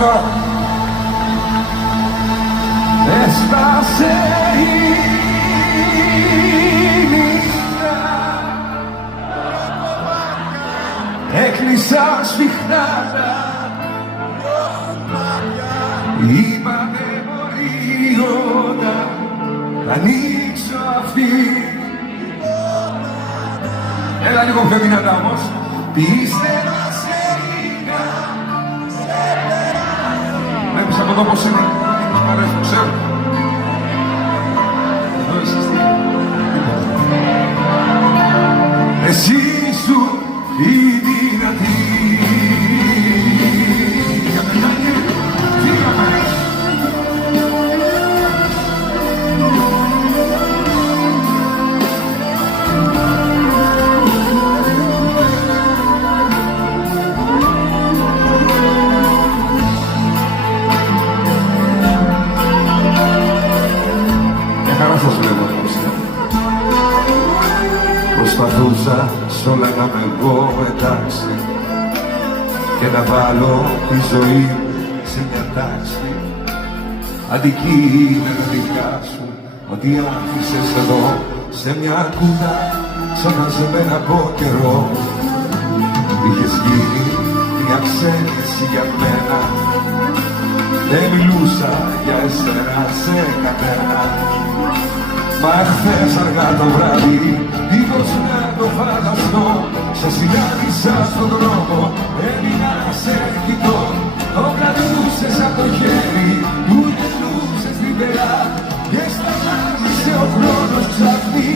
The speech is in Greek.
τώρα. Έστασε η νύχτα, έκλεισα σφιχτά, είπα δεν μπορεί όταν θα ανοίξω αυτή. Έλα λίγο πιο δυνατά όμως. Πίστευα σε λίγα. Βλέπεις από εδώ πως είναι. Μ' αρέσει, το ξέρω. Εδώ είσαι στη... Εσύ σου η δυνατή. Σας βλέπω απόψε. Προσπαθούσα σ' όλα να με εγώ εντάξει και να βάλω τη ζωή σε μια τάξη. Αντικείμενα τα δικά σου, ότι άφησες εδώ σε μια κούτα σαν μαζεμένα από καιρό. Είχες γίνει μια ξένηση για μένα, δεν μιλούσα για εσένα σε κανένα. Μα χθες αργά το βράδυ, δίχως να το φανταστώ, σε συνάντησα στον δρόμο, έμεινα σε κοιτώ. Το κρατούσες απ' το χέρι, που γελούσες την πέρα και σταμάτησε ο χρόνος ξαφνικά.